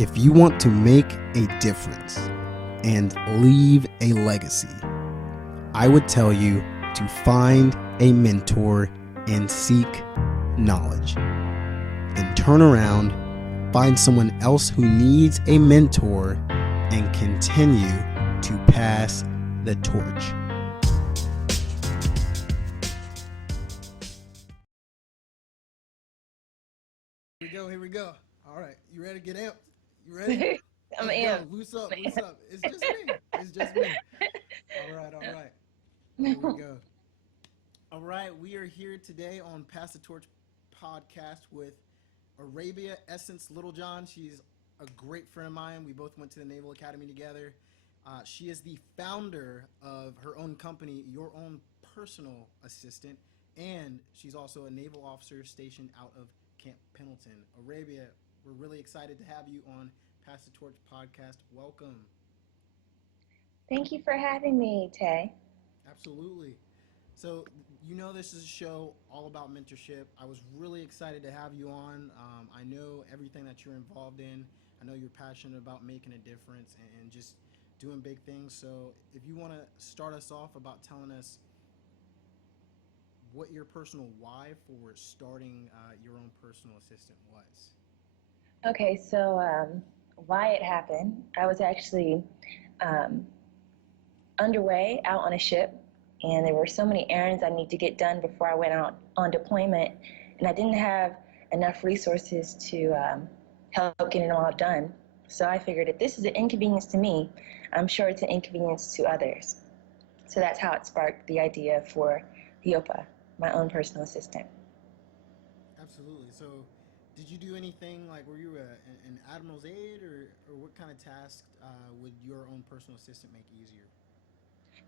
If you want to make a difference and leave a legacy, I would tell you to find a mentor and seek knowledge. Then turn around, find someone else who needs a mentor, and continue to pass the torch. Here we go. All right, you ready to get amped? You ready? I'm Let's go. amped. Loose up, loose up. It's just me. It's just me. All right, all right. Here we go. All right, we are here today on Pass the Torch podcast with Arabia Essence Littlejohn. She's a great friend of mine. We both went to the Naval Academy together. She is the founder of her own company, Your Own Personal Assistant, and she's also a naval officer stationed out of Camp Pendleton. Arabia, we're really excited to have you on Pass the Torch podcast. Welcome. Thank you for having me, Tay. Absolutely. So, this is a show all about mentorship. I was really excited to have you on. I know everything that you're involved in. I know you're passionate about making a difference and just doing big things. So, if you want to start us off about telling us what your personal why for starting your own personal assistant was. Okay, so why it happened? I was actually um, underway out on a ship, and there were so many errands I need to get done before I went out on deployment, and I didn't have enough resources to help getting them all done. So I figured if this is an inconvenience to me, I'm sure it's an inconvenience to others. So that's how it sparked the idea for YOPA, my own personal assistant. Absolutely. So, did you do anything like were you an admiral's aide or what kind of task would your own personal assistant make easier?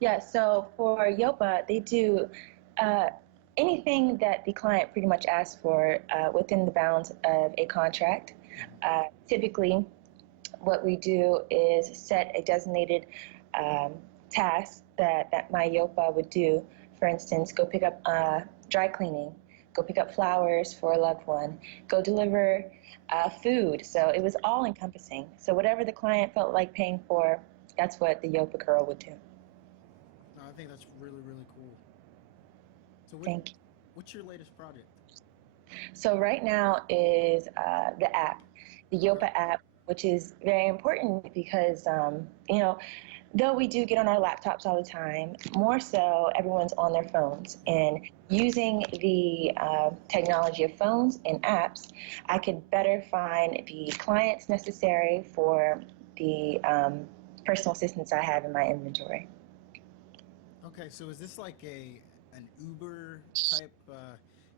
Yeah, so for YOPA, they do uh, anything that the client pretty much asks for within the bounds of a contract. Typically, what we do is set a designated um, task that my YOPA would do. For instance, go pick up dry cleaning, go pick up flowers for a loved one, go deliver food. So it was all encompassing. So whatever the client felt like paying for, that's what the YOPA girl would do. No, I think that's really really cool. So, Thank you. what's your latest project? So right now is the app, the Okay. YOPA app, which is very important because, though we do get on our laptops all the time, more so everyone's on their phones. And using the technology of phones and apps, I could better find the clients necessary for the personal assistants I have in my inventory. Okay. So, is this like a an Uber type?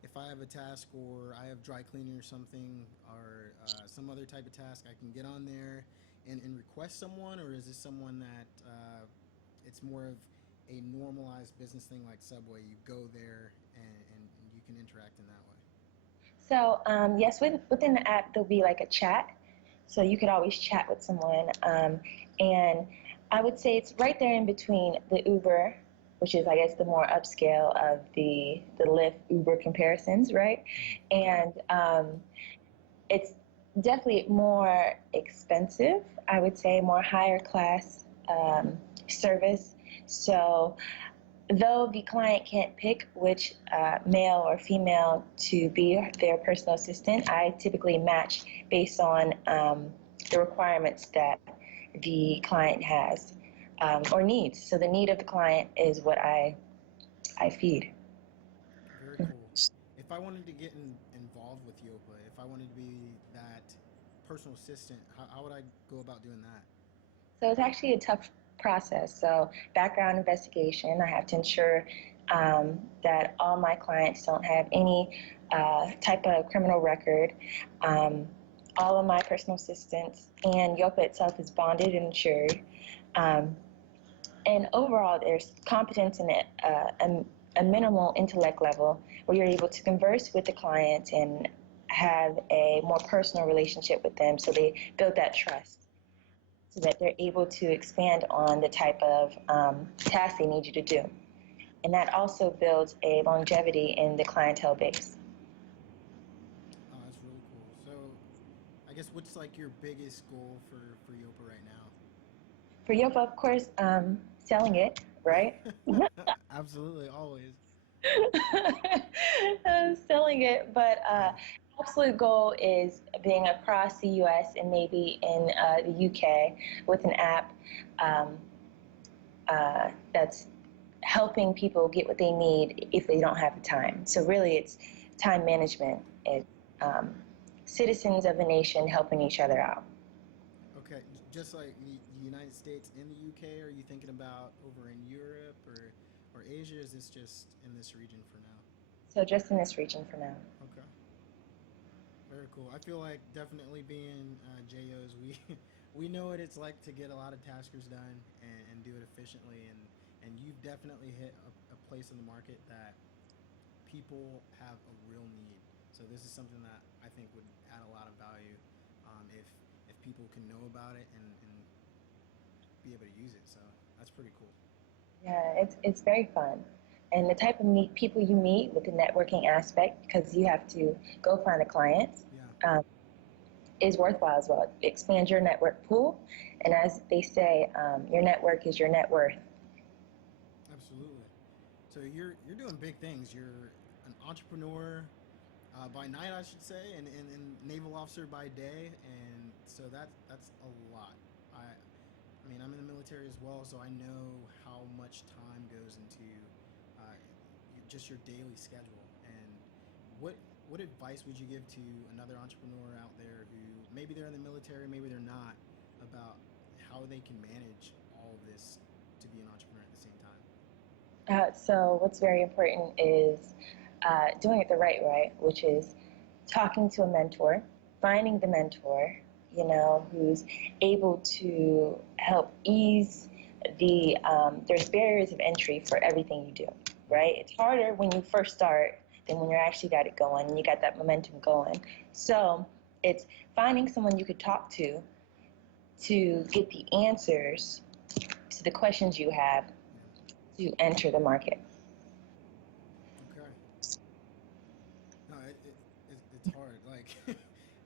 If I have a task or I have dry cleaning or something or some other type of task, I can get on there and request someone, or is this someone that it's more of a normalized business thing like Subway? You go there and you can interact in that way. So yes, within the app there'll be like a chat, so you could always chat with someone. And I would say it's right there in between the Uber, which is I guess the more upscale of the Lyft Uber comparisons, right? And it's definitely more expensive. I would say more higher class service. So though the client can't pick which male or female to be their personal assistant, I typically match based on the requirements that the client has or needs. So the need of the client is what I feed. Very cool. If I wanted to get involved with Yopa, if I wanted to be that personal assistant, how would I go about doing that? So it's actually a tough process. So background investigation, I have to ensure that all my clients don't have any type of criminal record. Um, all of my personal assistants and YOPA itself is bonded and insured. Um, and overall, there's competence in it, a minimal intellect level where you're able to converse with the client and have a more personal relationship with them so they build that trust so that they're able to expand on the type of task they need you to do. And that also builds a longevity in the clientele base. Oh, that's really cool. So, I I guess what's like your biggest goal for YOPA right For Yopa, of course, selling it, right? now? Absolutely, always. Selling it, but Yeah. absolute goal is being across the U.S. and maybe in the U.K. with an app um, that's helping people get what they need if they don't have the time. So really, it's time management. It's um, citizens of a nation helping each other out. Okay, just like the United States and the UK, are you thinking about over in Europe or Asia? Is this just in this region for now? So just in this region for now. Okay, very cool. I feel like definitely being JOs, we we know what it's like to get a lot of taskers done and do it efficiently, and you've definitely hit a place in the market that people have a real need. So this is something that I think would add a lot of value if people can know about it and be able to use it. So that's pretty cool. Yeah, it's very fun. And the type of people you meet with the networking aspect, because you have to go find the clients, Yeah, um, is worthwhile as well. Expand your network pool, and as they say, your network is your net worth. absolutely. So you're doing big things. You're an entrepreneur by night, I should say, and naval officer by day, and so that's a lot. I mean, I'm in the military as well, so I know how much time goes into uh, just your daily schedule. And what advice would you give to another entrepreneur out there who maybe they're in the military, maybe they're not, about how they can manage all of this to be an entrepreneur at the same time? So what's very important is doing it the right way, which is talking to a mentor, finding the mentor, who's able to help ease there's barriers of entry for everything you do, right? It's harder when you first start than when you actually got it going and you got that momentum going. So it's finding someone you could talk to get the answers to the questions you have Yeah. to enter the market. Okay. No, it's hard. Like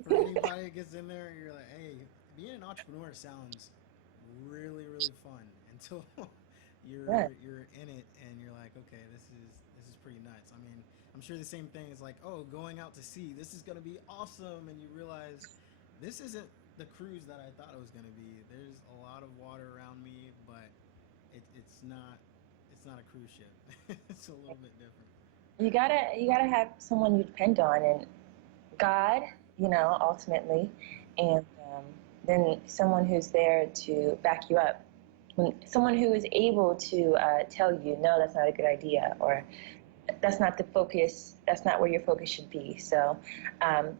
for anybody that gets in there, you're like, hey, being an entrepreneur sounds really fun until Yeah. you're in it and you're like, okay, this is pretty nuts. I mean, I'm sure the same thing is like, oh, going out to sea, this is gonna be awesome, and you realize this isn't the cruise that I thought it was gonna be. There's a lot of water around me, but it's not a cruise ship. It's a little bit different. You gotta have someone you depend on, and God, ultimately, and then someone who's there to back you up. Someone who is able to tell you, no, that's not a good idea, or that's not the focus. That's not where your focus should be. So,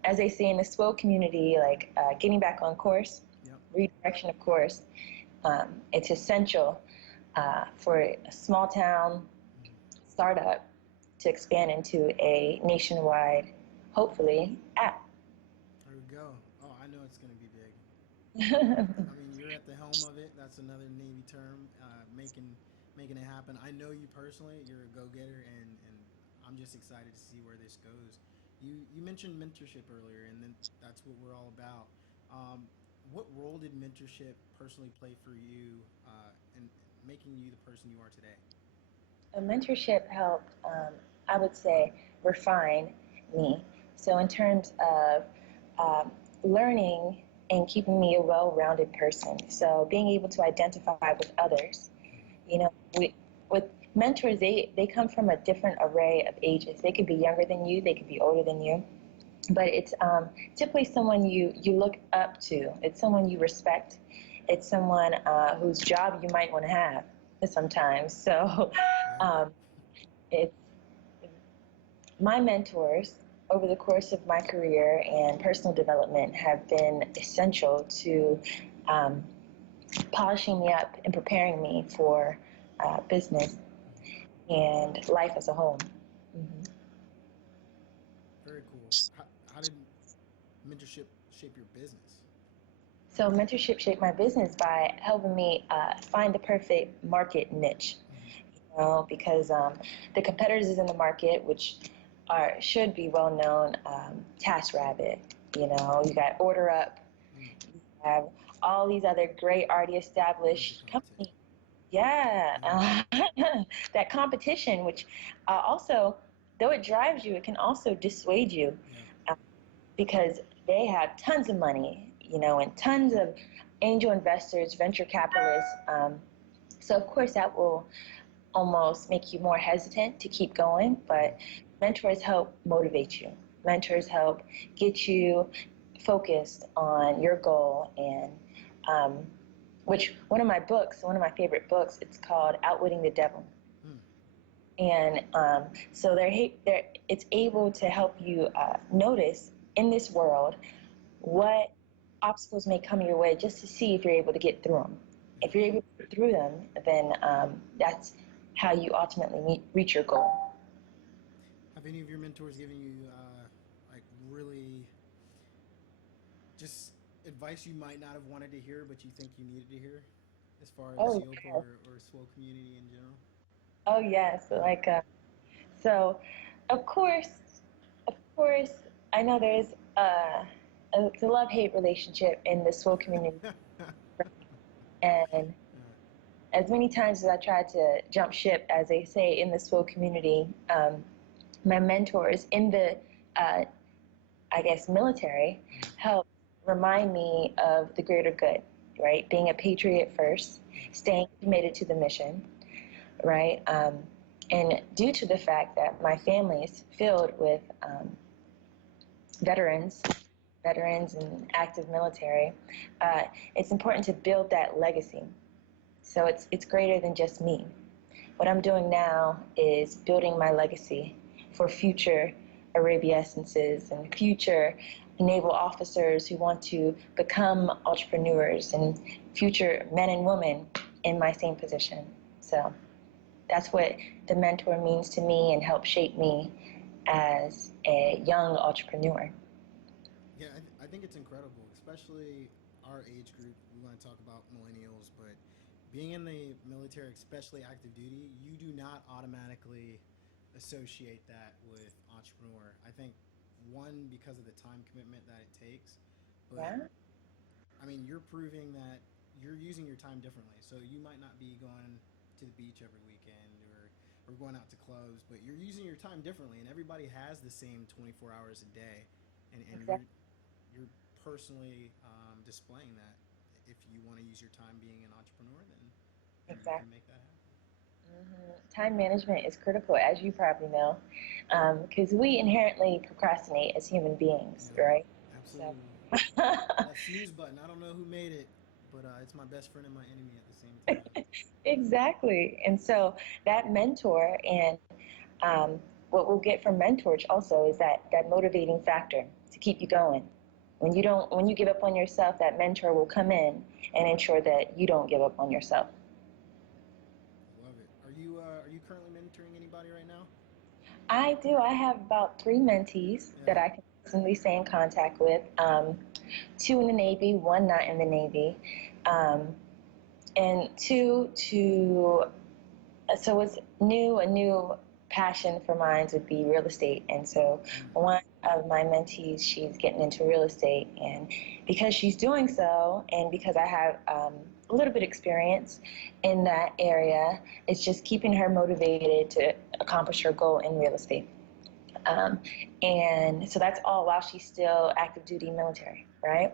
as they say in the SWO community, like getting back on course, Yep. redirection of course, it's essential for a small town Mm-hmm. startup to expand into a nationwide, hopefully, app. There we go. Oh, I know it's going to be big. Yeah, I mean, you're at the helm of it. That's another Navy term, making it happen. I know you personally. You're a go getter, and I'm just excited to see where this goes. You mentioned mentorship earlier, and then that's what we're all about. Um, what role did mentorship personally play for you in making you the person you are today? a mentorship helped, I would say, refine me. So, in terms of um, learning and keeping me a well rounded person, so being able to identify with others, Mm-hmm. you know, we, with mentors, they come from a different array of ages. They could be younger than you, they could be older than you, but it's typically someone you look up to. It's someone you respect. It's someone whose job you might want to have sometimes. So Yep. um, it's my mentors over the course of my career and personal development have been essential to um, polishing me up and preparing me for business Mm-hmm. and life as a whole. Mm-hmm. Very cool. How did mentorship shape your business? So mentorship shaped my business by helping me find the perfect market niche. Mm-hmm. Because the competitors in the market, which should be well known, TaskRabbit, You got Order Up, Mm. you have all these other great already Bunch of established content. companies. Yeah, Yeah. that competition, which also, though it drives you, it can also dissuade you Yeah. uh, because they have tons of money, and tons of angel investors, venture capitalists. So, of course, that will almost make you more hesitant to keep going, Mm. but mentors help motivate you. Mentors help get you focused on your goal and um, which one of my favorite books, it's called Outwitting the Devil. Mm. And so it's able to help you notice in this world what obstacles may come your way just to see if you're able to get through them. Yeah. If you're able to get through them, then that's how you ultimately reach your goal. Have any of your mentors given you like really just advice you might not have wanted to hear, but you think you needed to hear, as far as Oh, YOPA yes. or SWO community in general? Oh, yes. So, of course, of course, I know there's it's a love-hate relationship in the SWO community, Yeah. and Yeah. as many times as I tried to jump ship, as they say in the SWO community, my mentors in the, uh, I guess, military Mm. help remind me of the greater good, right? Being a patriot first, Yeah. staying committed to the mission, right? And due to the fact that my family is filled with veterans, veterans and active military, uh, it's important to build that legacy. So it's greater than just me. What I'm doing now is building my legacy for future Arabia Essences and future naval officers who want to become entrepreneurs and future men and women in my same position. So that's what the mentor means to me and helped shape me as a young entrepreneur. Yeah, I think it's incredible, especially our age group. We want to talk about millennials, but being in the military, especially active duty, you do not automatically associate that with entrepreneur. I think one, because of the time commitment that it takes, but Yeah, I mean, you're proving that you're using your time differently. So you might not be going to the beach every weekend or going out to clubs, but you're using your time differently, and everybody has the same 24 hours a day, and exactly. you're personally displaying that. If you want to use your time being an entrepreneur, then you can Exactly. make that happen. Time management is critical, as you probably know, because we inherently procrastinate as human beings, Yeah, right? So, absolutely. That snooze button, I don't know who made it, but it's my best friend and my enemy at the same time. exactly. And so that mentor and what we'll get from Mentorch also is that motivating factor to keep you going. When you give up on yourself, that mentor will come in and ensure that you don't give up on yourself. I love it. Are you currently mentoring anybody right now? I do. I have about three mentees Yeah. that I can constantly stay in contact with. Two in the Navy, one not in the Navy, um, and two to so it's a new passion for mine would be real estate. And so Mm. one of my mentees, she's getting into real estate, and because she's doing so, and because I have a little bit experience in that area, it's just keeping her motivated to accomplish her goal in real estate. Um, and so that's all while she's still active duty military, right?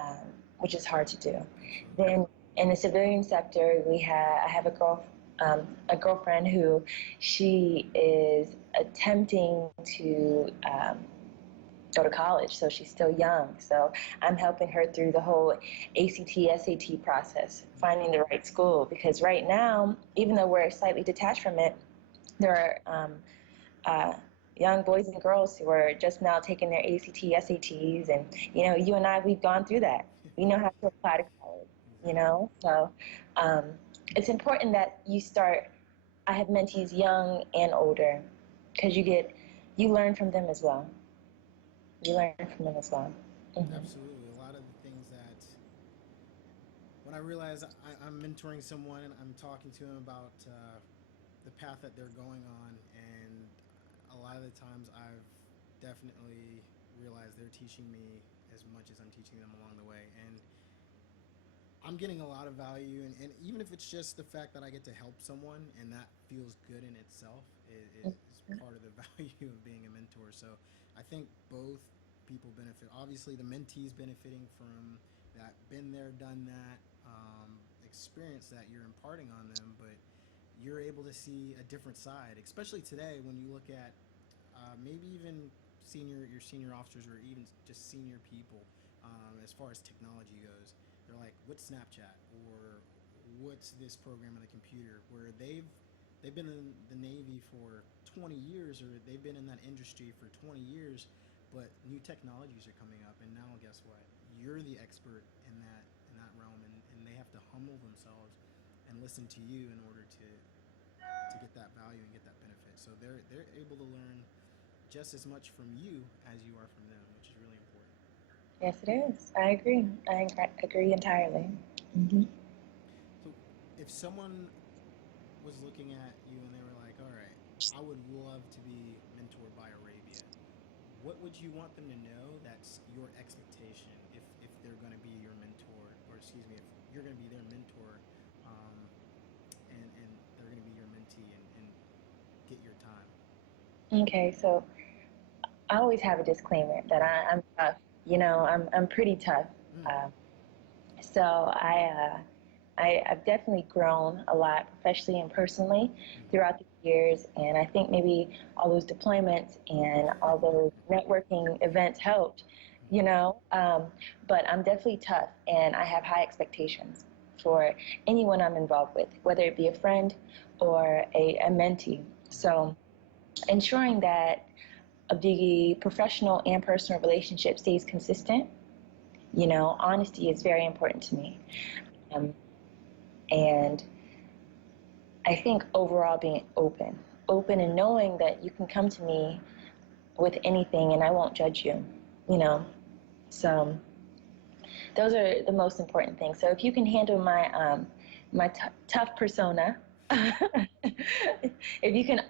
Um, which is hard to do. Absolutely. Then in the civilian sector, I have a girlfriend who she is attempting to go to college, so she's still young. So I'm helping her through the whole ACT, SAT process, Mm. finding the right school. Because right now, even though we're slightly detached from it, there are uh, young boys and girls who are just now taking their ACT, SATs, and you and I, we've gone through that. We know how to apply to college. Exactly. So um, it's important that you start. I have mentees young and older, because you learn from them as well. You learn from them as well. Hmm. Absolutely. A lot of the things that when I realize I'm mentoring someone and I'm talking to them about the path that they're going on, and a lot of the times I've definitely realize they're teaching me as much as I'm teaching them along the way. And I'm getting a lot of value, and even if it's just the fact that I get to help someone and that feels good in itself, is part of the value of being a mentor. So I think both people benefit. Obviously, the mentee's benefiting from that, been there, done that, experience that you're imparting on them, but you're able to see a different side, especially today when you look at maybe even your senior officers or even just senior people as far as technology goes. They're like, what's Snapchat or what's this program on the computer? Where they've been in the Navy for 20 years or they've been in that industry for 20 years, but new technologies are coming up, and now guess what? You're the expert in that realm, and they have to humble themselves and listen to you in order to get that value and get that benefit. So they're able to learn just as much from you as you are from them, which is really important. Yes, it is. I agree. Agree entirely. Hmm. So if someone was looking at you and they were like, all right, I would love to be mentored by Arabia, what would you want them to know that's your expectation if they're going to be your mentor, or excuse me, if you're going to be their mentor, um, and they're going to be your mentee and get your time? Okay, so I always have a disclaimer that Right. I'm tough. You know, I'm pretty tough. Mm. Uh, so I've definitely grown a lot professionally and personally throughout the years, and I think maybe all those deployments and all those networking events helped. You know, but I'm definitely tough, and I have high expectations for anyone I'm involved with, whether it be a friend or a mentee. So ensuring that the professional and personal relationship stays consistent. You know, honesty is very important to me. Yep. Um, and I think overall being open and knowing that you can come to me with anything and I won't judge you, you know. So those are the most important things. So if you can handle my tough persona, if you can,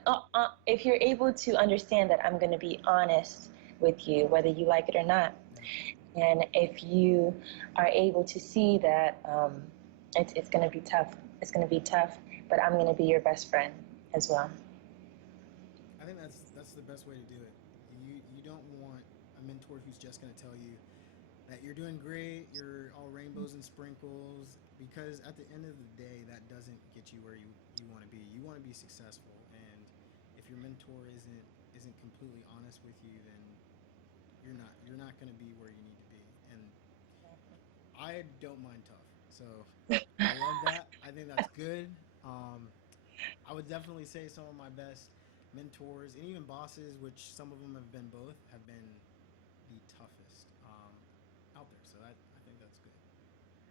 if you're able to understand that I'm going to be honest with you, whether you like it or not, Yep. and if you are able to see that it's going to be tough, it's going to be tough, but I'm going to be your best friend as well. I think that's the best way to do it. You don't want a mentor who's just going to tell you that you're doing great, you're all rainbows and sprinkles, because at the end of the day, that doesn't get you where you want to be. You want to be successful, and if your mentor isn't completely honest with you, then you're not going to be where you need to be. And I don't mind tough, so I love that. I think that's good. Um, I would definitely say some of my best mentors and even bosses, which some of them have been both, have been the toughest out there. So I think that's good.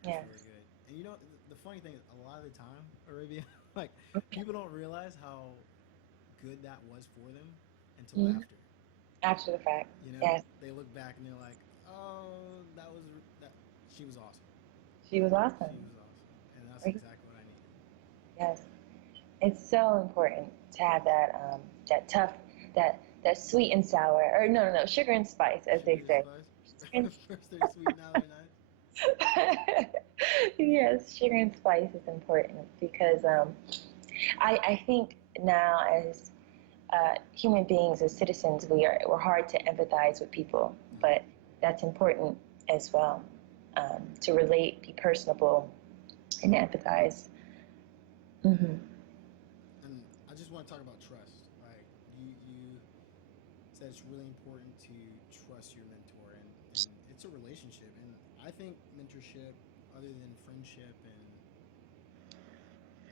That's really Yes. good. And you know, the funny thing is, a lot of the time, Arabia, like people don't realize how good that was for them until Mhm. after. After the fact. You know, Yes. they look back and they're like, "Oh, that was that. She was awesome. She was She awesome. was awesome," and that's Right? exactly what I needed. Yes. It's so important to have that tough, that sweet and sour, or no, sugar and spice, as they Sugar and say. spice. And First they're sweet, now they're nice. yes, sugar and spice is important because I think now as human beings, as citizens, we're hard to empathize with people, Mm-hmm. but that's important as well, to relate, be personable, and empathize. Hmm. And I just want to talk about trust. Like you said, it's really important to trust your mentor, and it's a relationship. And I think mentorship, other than friendship and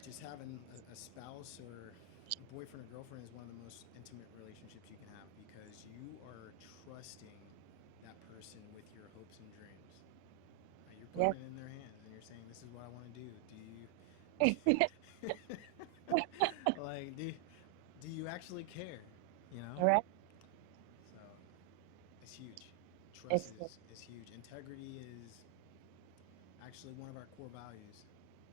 just having a spouse or a boyfriend or girlfriend, is one of the most intimate relationships you can have because you are trusting that person with your hopes and dreams. You're putting Yes. it in their hands and you're saying, "This is what I want to do. Do like do you actually care?" You know. All right. So it's huge. Trust It's is huge. Integrity is actually one of our core values,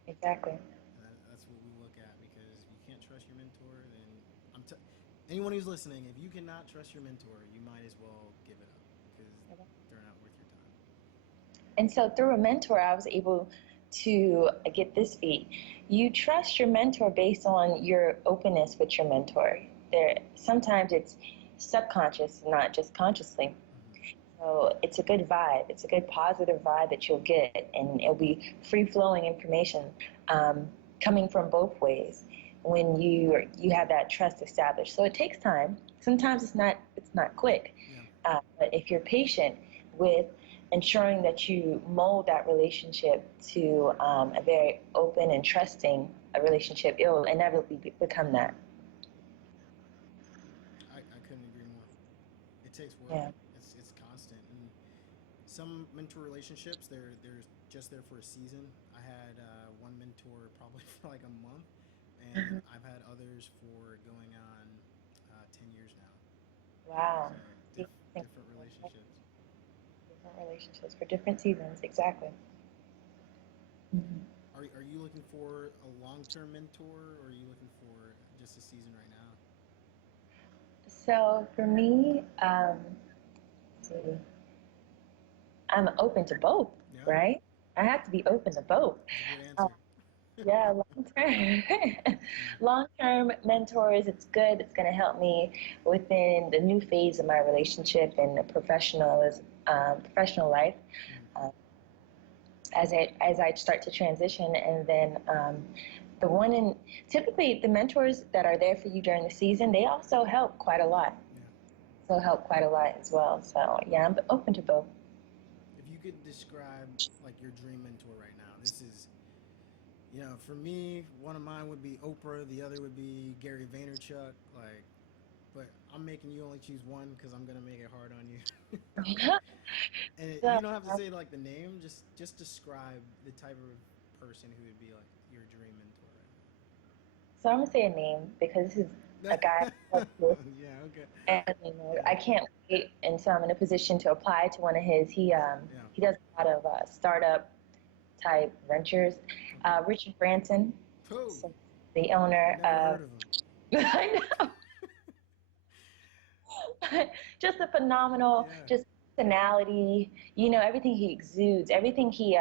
exactly. and that's what we look at. Because if you can't trust your mentor, then anyone who's listening, if you cannot trust your mentor, you might as well give it up They're not worth your time. And so through a mentor, I was able to get this feat. You trust your mentor based on your openness with your mentor. Sometimes it's subconscious, not just consciously. Mm-hmm. So it's a good vibe. It's a good positive vibe that you'll get, and it'll be free flowing information um, coming from both ways when you have that trust established. So it takes time. Sometimes it's not quick, Yeah. but if you're patient with ensuring that you mold that relationship to a very open and trusting a relationship, it will inevitably become that. I couldn't agree more. It takes work. Yeah. It's constant. And some mentor relationships, they're just there for a season. I had one mentor probably for like a month, and Hmm. I've had others for going on 10 years now. Wow. So See, different relationships. different relationships for different seasons, exactly. Hmm. Are you looking for a long term mentor, or are you looking for just a season right now? So for me, let's see, I'm open to both, Yeah, right? I have to be open to both. that's a good Uh, answer. yeah, long term, Mm, long term mentors. It's good. It's going to help me within the new phase of my relationship and the professional life. mm. Um, as I start to transition, and then the one in typically the mentors that are there for you during the season, they also help quite a lot. Yeah. So help quite a lot as well. So yeah, I'm open to both. If you could describe like your dream mentor right now, this is, for me, one of mine would be Oprah, the other would be Gary Vaynerchuk. Like, but I'm making you only choose one because I'm gonna make it hard on you. So, You don't have to say like the name. Just describe the type of person who would be like your dream mentor so I'm gonna say a name because this is right a guy I now. love with, Yeah. Okay. and Yeah. I can't wait. And so I'm in a position to apply to one of his. He Yeah. he does a lot of startup type ventures. Okay. Richard Branson, Who? so the owner Never of heard of him. I know, just a phenomenal Yeah. just personality. Everything he exudes, everything he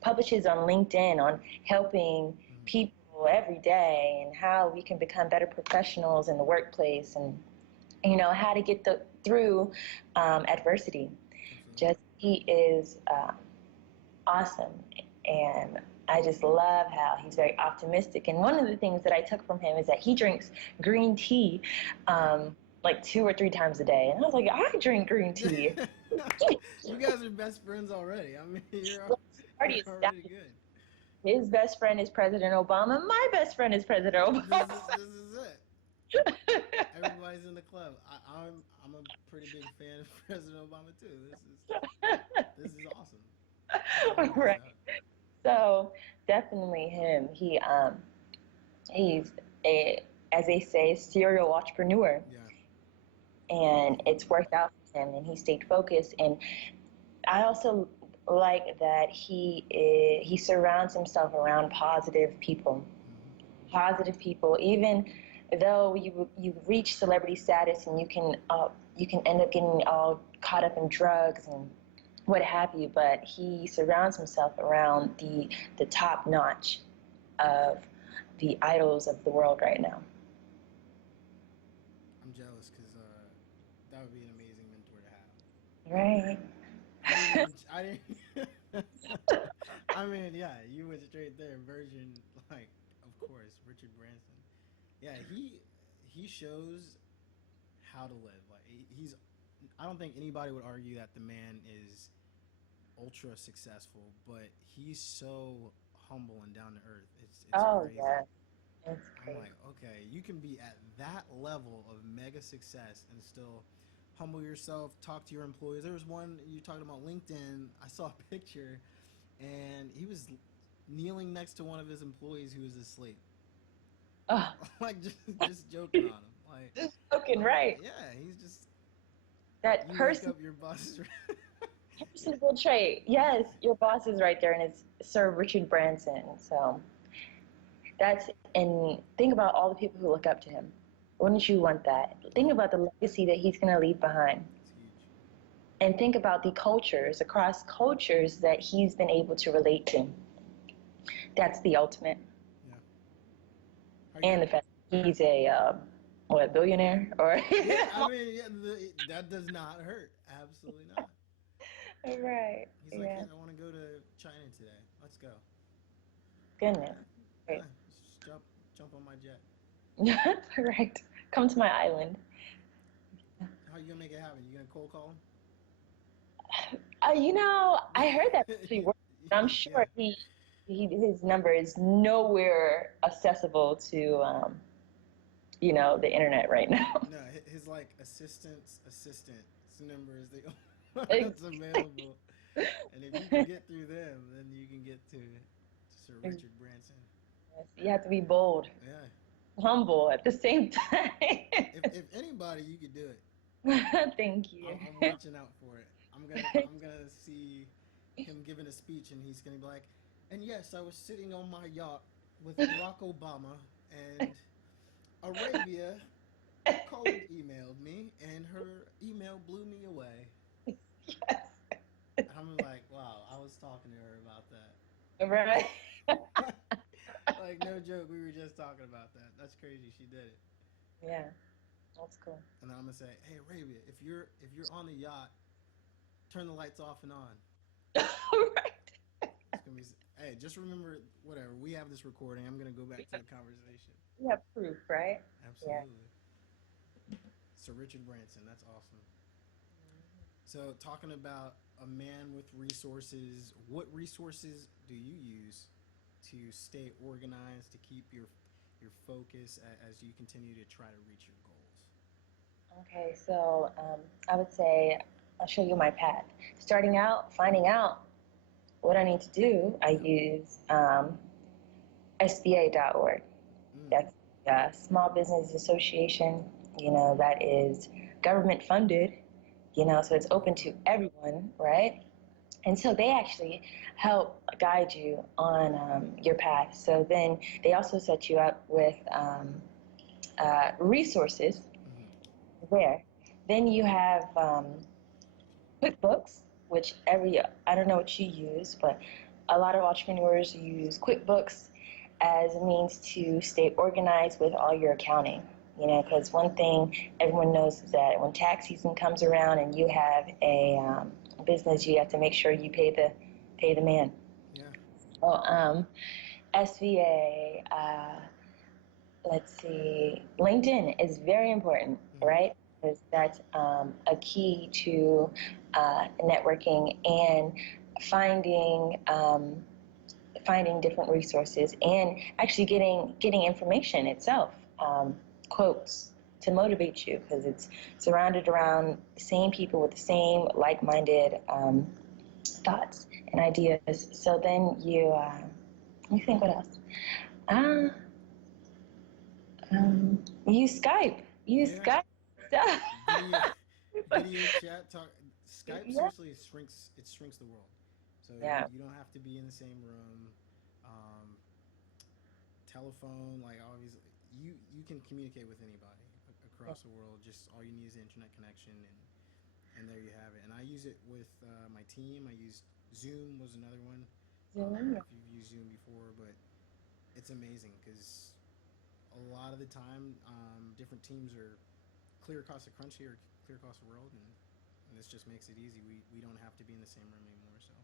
publishes on LinkedIn on helping Mm, people every day and how we can become better professionals in the workplace and how to get through adversity. absolutely. Just he is awesome, and I just love how he's very optimistic. And one of the things that I took from him is that he drinks green tea Yeah. like 2 or 3 times a day. And I was like, I drink green tea. You guys are best friends already. I mean, Already you're already established. good. His best friend is President Obama. My best friend is President Obama. This is it. Everybody's in the club. I'm a pretty big fan of President Obama too. This is awesome. This all works Right. out. So definitely him. He's a, as they say, serial entrepreneur, Yeah. and it's worked out for him, and he stayed focused. And I also like that he surrounds himself around Hmm. positive people. Even though you reach celebrity status and you can end up getting all caught up in drugs and what have you, but he surrounds himself around the top notch of the idols of the world right now. I'm jealous because that would be an amazing mentor to have. Right. I didn't. I mean, yeah, you went straight there. Version, like, of course, Richard Branson. Yeah, he shows how to live. Like, he's. I don't think anybody would argue that the man is ultra successful, but he's so humble and down to earth. It's Oh crazy. yeah, it's I'm crazy. like, okay, you can be at that level of mega success and still humble yourself, talk to your employees. There was one you talking about LinkedIn. I saw a picture, and he was kneeling next to one of his employees who was asleep, Oh, like just joking on him. Like, just joking, I'm like, right? yeah, he's just. That You wake up, your boss is. personable trait. Yes, your boss is right there, and it's Sir Richard Branson. So and think about all the people who look up to him. Wouldn't you want that? Yeah, Think about the legacy that he's going to leave behind. it's huge. and think about the cultures across cultures that he's been able to relate to. That's the ultimate. Yeah. How you? And the fact he's a what, billionaire or Yeah, I mean, yeah, that does not hurt. Absolutely not. right, He's like, yeah, yeah, I want to go to China today. Let's go. goodness, right. Just jump on my jet. Right, come to my island. How you gonna make it happen? You gonna cold call I heard that actually him? works. I'm Yeah. sure his number is nowhere accessible to the internet right now. No, his like assistant's number is the only one that's available. And if you can get through them, then you can get to Sir Richard Branson. You have to be bold, Yeah. humble at the same time. If anybody, you could do it. Thank you. I'm watching out for it. I'm gonna see him giving a speech, and he's gonna be like, and yes, I was sitting on my yacht with Barack Obama, and Arabia cold emailed me, and her email blew me away. Yes. I'm like, wow, I was talking to her about Right. that. Like, no joke, we were just talking about that. That's crazy. She did it. Yeah, that's cool. And then I'm gonna say, hey, Arabia, if you're on the yacht, turn the lights off and on. Right. It's gonna be. Hey, just remember, whatever. We have this recording. I'm gonna go back to the conversation. You have proof, right? Yeah. Absolutely. Sir Richard Branson. That's awesome. So, talking about a man with resources, what resources do you use to stay organized, to keep your focus as you continue to try to reach your goals? Okay, so I would say I'll show you my path. Starting out, finding out what I need to do, I Yep. use SBA.org. Mm. That's a Small Business Association, that is government funded, so it's open Okay. to everyone, right? And so they actually help guide you on your path. So then they also set you up with resources Mm-hmm. there. Then you have QuickBooks, which I don't know what you use, but a lot of entrepreneurs use QuickBooks as a means to stay organized with all your accounting. Because one thing everyone knows is that when tax season comes around and you have a business, you have to make sure you pay the man. Yeah. So SVA, let's see, LinkedIn is very important, Mm-hmm. right? Because that's a key to networking and finding finding different resources and actually getting information itself, quotes to motivate you because it's surrounded around the same people with the same like-minded thoughts and ideas. So then you think what else? Uh, use Skype. Use Yeah. Skype stuff. Video video chat talk. Skype Yeah. seriously shrinks the world. So Yeah. you don't have to be in the same room. Um, Telephone, like obviously, you can communicate with anybody across the world. Just all you need is an internet connection, and there you have it. And I use it with my team. I used Zoom was another one. Zoom. If you've used Zoom before, but it's amazing because a lot of the time, different teams are clear across the country or clear across the world, and this just makes it easy. We don't have to be in the same room anymore. So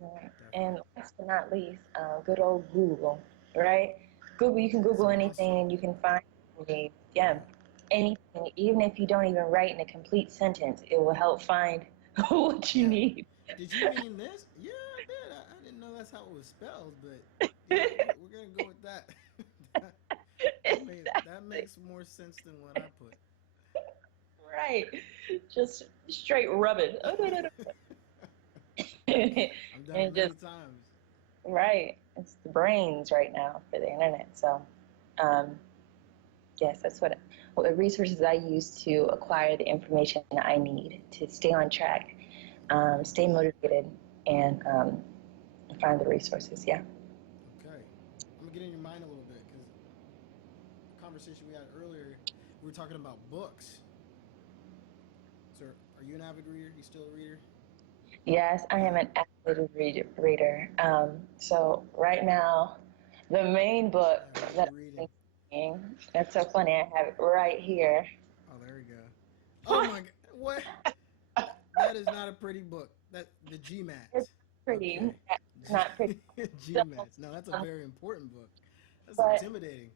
Right. And definitely, last but not least, good old Google, right? Google, you can it's a Google must. anything and you can find what you need. Yeah, Yeah. anything. Even if you don't even write in a complete sentence, it will help find what you Yeah. need. Did you mean this? Yeah, I did. I didn't know that's how it was spelled, but yeah, we're gonna go with that. that that Exactly. makes more sense than what I put. Right. Just straight rub it. I've done it And just many times. right. It's the brains right now for the internet. So, um, yes, that's what the resources I use to acquire the information I need to stay on track, Okay. stay motivated, and find the resources. Yeah. Okay. I'm gonna get in your mind a little bit because the conversation we had earlier, we were talking about books. So Are you an avid reader? You still a reader? Yes, I am Yeah. an avid reader. So right now, the main book Yeah. What are that you reading? I'm reading, that's so funny, I have it right here. Oh, there we go. Oh my God! What? That is not a pretty book. That the It's GMAT. pretty, Okay. it's not pretty. So, GMATs. No, that's a um, very important book. That's but intimidating.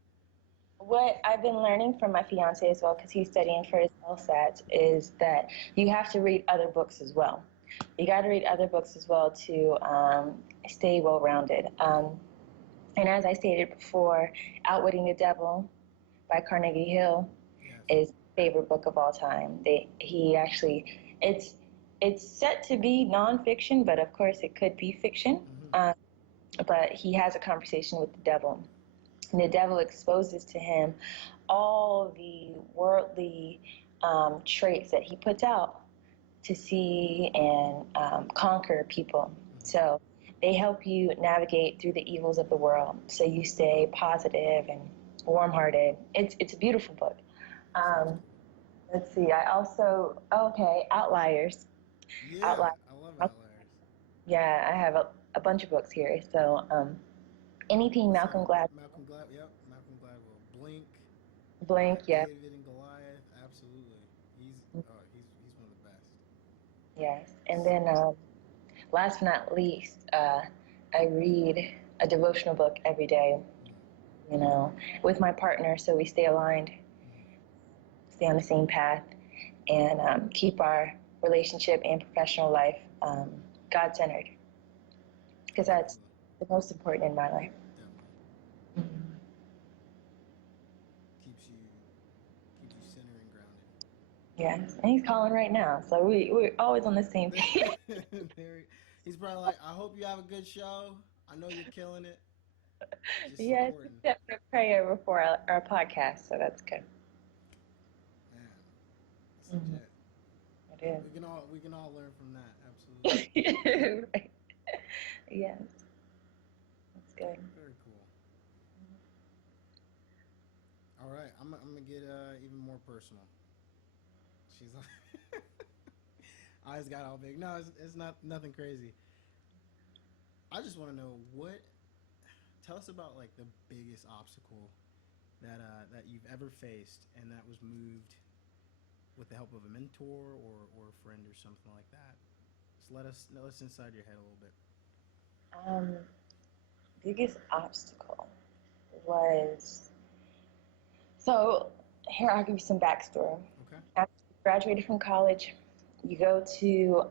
what I've been learning from my fiance as well, because he's studying for his LSAT, is that you have to read other books as well. You got to read other books as well to stay well rounded. And as I stated before, Outwitting the Devil by Carnegie Hill Yes. is my favorite book of all time. He actually, it's it's set to be nonfiction, but of course it could be fiction. Mm-hmm. Um, but he has a conversation with the devil, and the devil exposes to him all the worldly traits that he puts out to see and conquer people. Mm-hmm. So they help you navigate through the evils of the world. So you stay positive and warm-hearted. It's a beautiful book. Sounds Um, cool. let's see. I also okay Outliers. Yeah, Outliers. I love Outliers. Yeah, I have a bunch of books here. So anything Same. Malcolm Gladwell. Malcolm Glad. Yep. Malcolm Gladwell. Blink. Blink. Yeah. David and Goliath. Absolutely. He's one of the best. Yes. And then last but not least, I read a devotional book every day. You know, with my partner, so we stay aligned, Mm-hmm. stay on the same path, and keep our relationship and professional life God centered, because that's Absolutely. the most important in my life. Definitely. Mhm. Keeps you keeps you centered and grounded. Yes, and he's calling right now, so we're always on the same page. There, he's probably like, I hope you have a good show. I know you're killing it. Just Yes, supporting. except for prayer before our podcast, so that's good. Man, that's Hmm. legit. It We can all learn from that. is. Absolutely. Right. Yes, that's good. Very cool. All right, I'm gonna get even more personal. She's like, eyes got all big. No, it's not nothing crazy. I just want to know what. Tell us about like the biggest obstacle that you've ever faced, and that was moved with the help of a mentor or a friend or something like that. Just let us inside your head a little bit. Um, biggest obstacle was so here I'll give you some backstory. Okay. After you graduated from college, you go to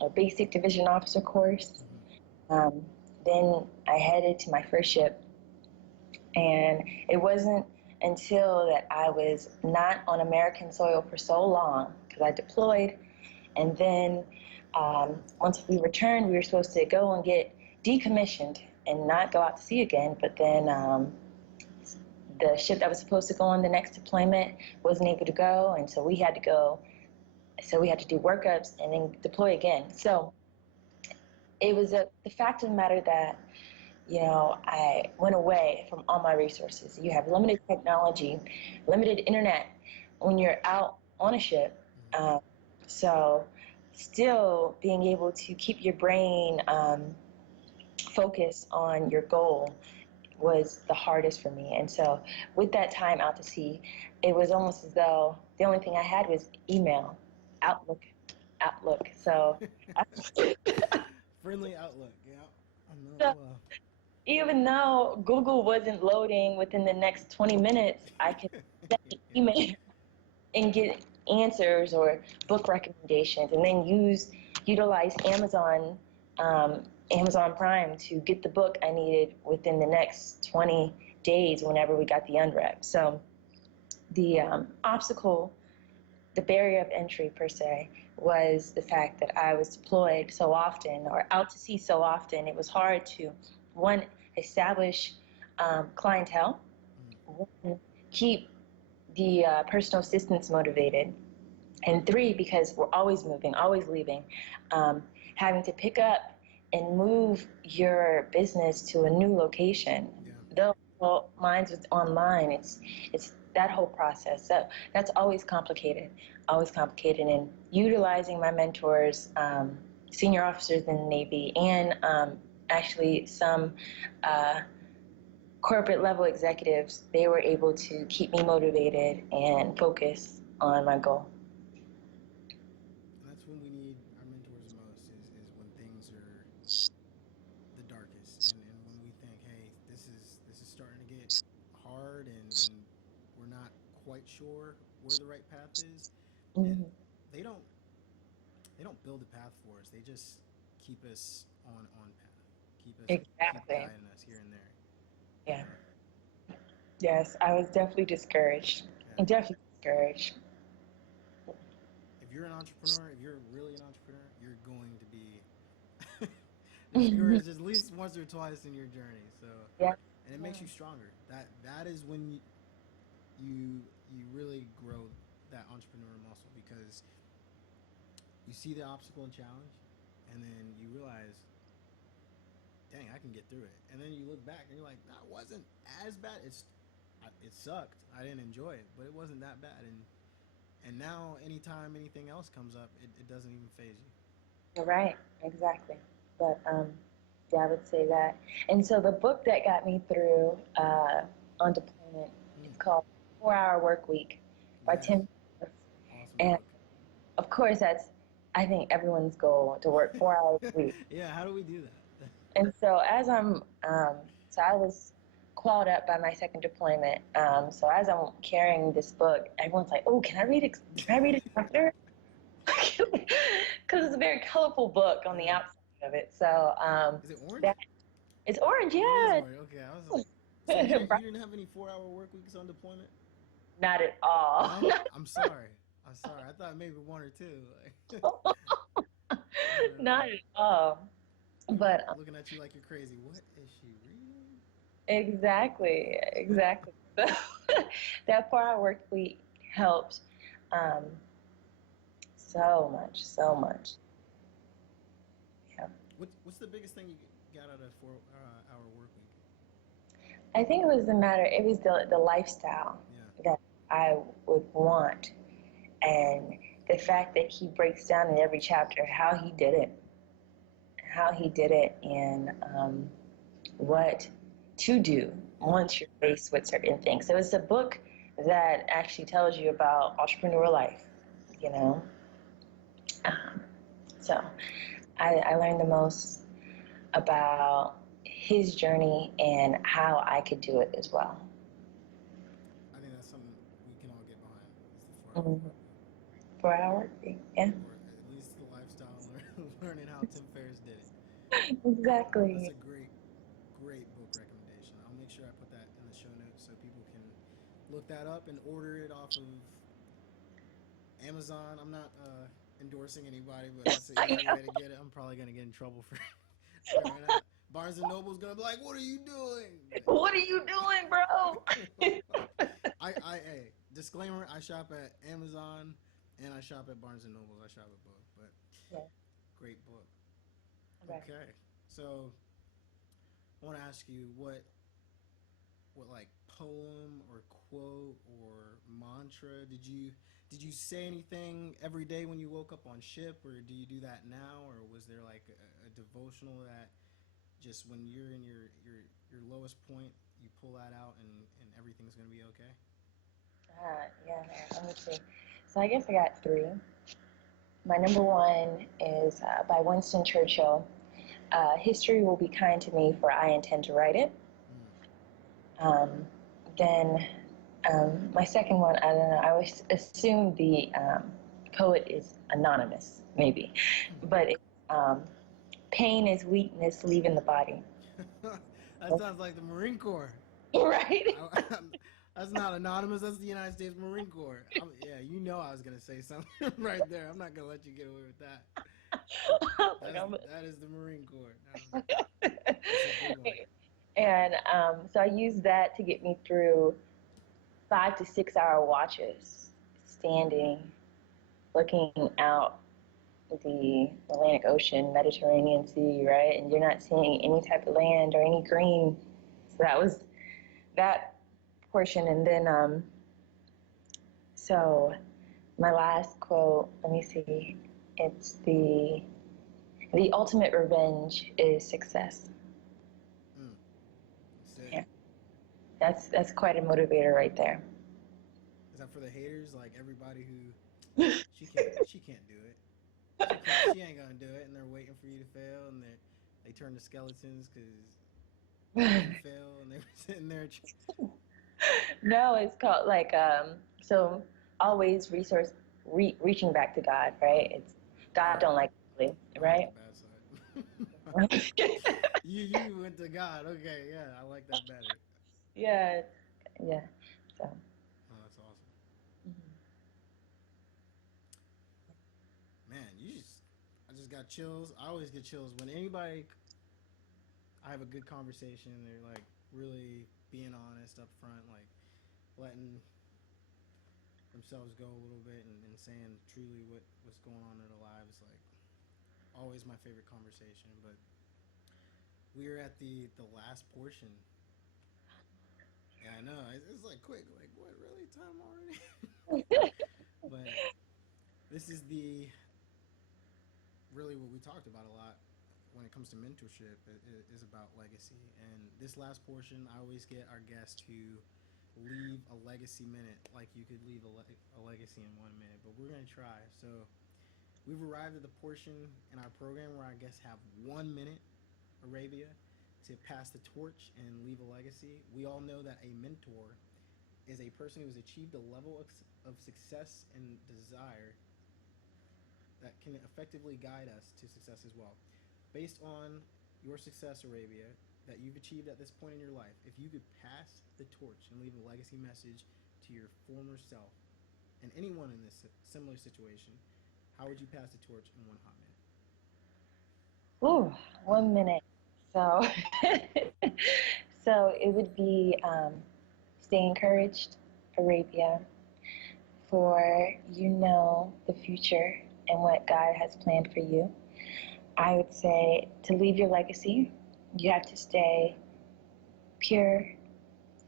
a basic division officer course. Mm-hmm. Um, then I headed to my first ship, and it wasn't until that I was not on American soil for so long because I deployed, and then once we returned, we were supposed to go and get decommissioned and not go out to sea again. But then the ship that was supposed to go on the next deployment wasn't able to go, and so we had to go. So we had to do workups and then deploy again. So it was the fact of the matter that I went away from all my resources. You have limited technology, limited internet when you're out on a ship. Mm-hmm. Um, so still being able to keep your brain focused on your goal was the hardest for me. And so with that time out to sea, it was almost as though the only thing I had was email, Outlook, Outlook. So, Friendly outlook. Yeah, I know so well. even though Google wasn't loading within the next 20 minutes, I could send an Yeah. email and get answers or book recommendations, and then utilize um, Amazon Prime to get the book I needed within the next 20 days whenever we got the unwrap. So the obstacle, the barrier of entry per se, was the fact that I was deployed so often or out to sea so often. It was hard to, one, establish clientele, Mm-hmm. one, keep the personal assistants motivated, and three, because we're always moving, always leaving, um, having to pick up and move your business to a new location. Yeah. Though well, mine's was online, it's that whole process. So that's always complicated. And utilizing my mentors, senior officers in the Navy, and actually some uh, corporate level executives, they were able to keep me motivated and focus on my goal. And that's when we need our mentors most is when things are the darkest and when we think, hey, this is starting to get hard and we're not quite sure where the right path is. And Hmm. they don't they don't build a path for us. They just keep us on path. Keep Exactly. guiding us here and there. You Yeah. know. Yes, I was definitely discouraged. Yeah. Definitely discouraged. If you're an entrepreneur, if you're really an entrepreneur, you're going to be Hmm. discouraged at least once or twice in your journey. So, Yeah. and it Yeah. makes you stronger. That is when you really grow that entrepreneur muscle because you see the obstacle and challenge, and then you realize, dang, I can get through it. And then you look back and you're like, that wasn't as bad. It sucked. I didn't enjoy it, but it wasn't that bad. And now anytime anything else comes up, it doesn't even phase you. You're right. Exactly. But yeah, I would say that. And so the book that got me through on deployment is Hmm. called 4 Hour Work Week by Yes. Tim Ferriss. Awesome And book. of course, that's, I think, everyone's goal to work 4 hours a week. Yeah. How do we do that? And so as so I was called up by my second deployment. So as I'm carrying this book, everyone's like, "Oh, can I read it? Can I read it after?" Because it's a very colorful book on the Yeah. outside of it. So Is it orange? that it's orange, It is yeah. orange. Okay. I was like, so you didn't have any 4 hour work weeks on deployment? Not at all. No. I'm sorry. I'm sorry. I thought maybe one or two. Like, not at Not all. at all. People But looking at you like you're crazy. What is she reading? exactly, exactly. So that 4 hour work week helped um, so much, so Yeah. much. Yeah. What's the biggest thing you got out of 4 hour work week? I think it was the matter, it was the lifestyle Yeah. that I would want. And the fact that he breaks down in every chapter how he did it, and what to do Yeah. once you're faced with certain things. So it's a book that actually tells you about entrepreneur life, you know. Um, so I learned the most about his journey and how I could do it as well. I think that's something we can all get behind. Is the 4 hour Mm-hmm. work week, 4 hour, yeah, or at least the lifestyle, learning how Tim Ferriss did it. That's exactly. a great book recommendation. I'll make sure I put that in the show notes so people can look that up and order it off of Amazon. I'm not endorsing anybody, but that's an I easy way to get it. I'm probably gonna get in trouble for sharing that. Barnes and Noble's gonna be like, "What are you doing?" know. What are you doing, bro? Hey, disclaimer: I shop at Amazon and I shop at Barnes and Nobles. I shop at both, but Yeah, great book. right. Okay, so I want to ask you what like poem or quote or mantra did you say anything every day when you woke up on ship, or do you do that now, or was there like a devotional that just when you're in your lowest point you pull that out and everything's gonna be okay? Yeah, let me see. So I guess I got three. My number one is by Winston Churchill. History will be kind to me, for I intend to write it. Mm. Um, then my second one, I don't know, I always assume the poet is anonymous, maybe. But it's, pain is weakness leaving the body. That sounds like the Marine Corps. Right? That's not anonymous. That's the United States Marine Corps. Yeah, you know I was gonna say something right there. I'm not gonna let you get away with that. Like That is the Marine Corps. That's a good one. and so I use that to get me through 5 to 6 hour watches, standing, looking out the Atlantic Ocean, Mediterranean Sea, right? And you're not seeing any type of land or any green. So that was that portion. And then So my last quote, let me see. It's the ultimate revenge is success. Mm, that's it. Yeah. That's quite a motivator right there. Is that for the haters? Like everybody who she can't do it. She ain't gonna do it, and they're waiting for you to fail, and they turn to skeletons because you didn't fail, and they were sitting there. No, it's called like so always reaching back to God, right? It's God Oh, don't like ugly, I like the right? bad side. You went to God. Okay, yeah, I like that better. Yeah, yeah. So Oh, that's awesome, mhm. man. I just got chills. I always get chills when anybody. I have a good conversation. They're like really being honest up front, like letting themselves go a little bit and saying truly what's going on in their lives. Like always my favorite conversation. But we are at the last portion. Yeah, I know. It's like quick. Like what? Really? Time already? But this is the really what we talked about a lot when it comes to mentorship is about legacy. And this last portion, I always get our guests to leave a legacy minute, like you could leave a legacy in 1 minute. But we're gonna try. So we've arrived at the portion in our program where our guests have 1 minute, Arabia, to pass the torch and leave a legacy. We all know that a mentor is a person who has achieved a level of success and desire that can effectively guide us to success as well. Based on your success, Arabia, that you've achieved at this point in your life, if you could pass the torch and leave a legacy message to your former self and anyone in this similar situation, how would you pass the torch in one hot Ooh, 1 minute. So so it would be stay encouraged, Arabia, for you know the future and what God has planned for you. I would say to leave your legacy, you have to stay pure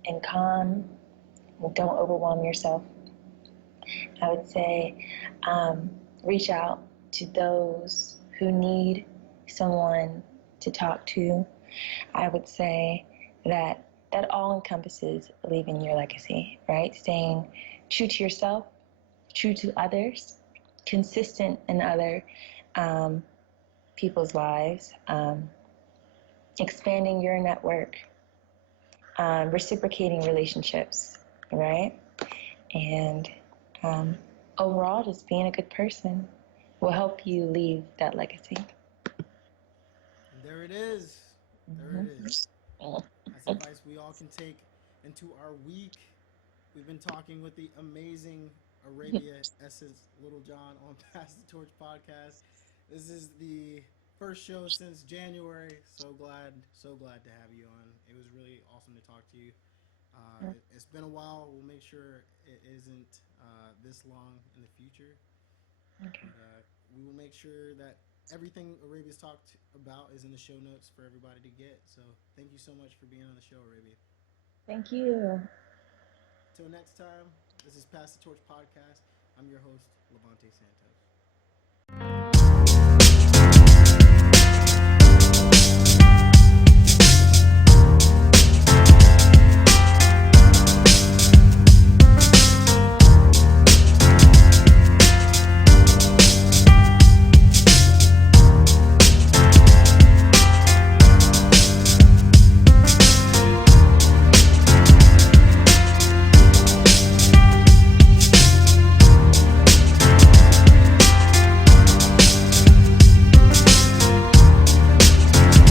and calm. Don't overwhelm yourself. I would say reach out to those who need someone to talk to. I would say that that all encompasses leaving your legacy, right? Staying true to yourself, true to others, consistent in other um, people's lives, expanding your network, reciprocating relationships, right? And um, overall, just being a good person will help you leave that legacy. minute? And there it is. There it Mm-hmm. is. That's advice we all can take into our week. We've been talking with the amazing Arabia Essence Littlejohn on Pass the Torch podcast. This is the first show since January. So glad to have you on. It was really awesome to talk to you. It's been a while. We'll make sure it isn't this long in the future, Okay. but we will make sure that everything Arabia's talked about is in the show notes for everybody to get. So thank you so much for being on the show, Arabia. Thank you. Till next time, this is Pass the Torch podcast. I'm your host, Levante Santos.